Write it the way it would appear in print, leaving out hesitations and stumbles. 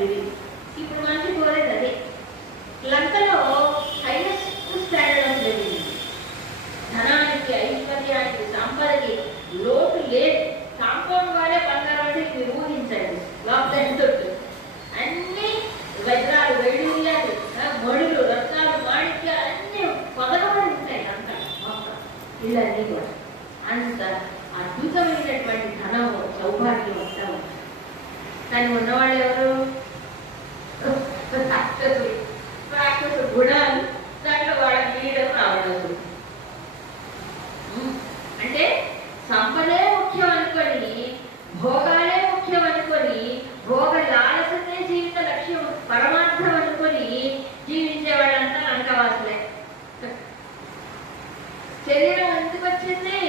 లాంటివి. ఇప్పుడు మనిషి కోరేది అదే. లంకలో హైయెస్ట్ స్టాండర్డ్ ఆఫ్ లివింగ్, ధనానికి, ఐశ్వర్యానికి, సంపదకి లోటు లేదు. కాంపౌండ్ వాళ్ళే బంగారం అంటే మీరు ఊహించండి. లోపల అన్ని వజ్రాలు, వెయ్యిళ్ళు, మడులు, రత్నాలు, మాణిక్యాలు అన్ని పొదగబడి ఉంటాయి అంత మొత్తం ఇళ్ళన్నీ కూడా. అంత అద్భుతమైనటువంటి ధనము, సౌభాగ్యం అంతా ఉంటుంది. కానీ ఉన్నవాళ్ళు ఎవరు? రాక్షసు గుణాలు, దాంట్లో వాళ్ళకి వీడడం రావడం. అంటే సంపదే ముఖ్యం అనుకొని, భోగాలే ముఖ్యం అనుకొని, భోగ లాలసతే జీవిత లక్ష్యం, పరమార్థం అనుకొని జీవించే వాళ్ళంతా లంకవాసులే. శరీరం ఎందుకు వచ్చింది?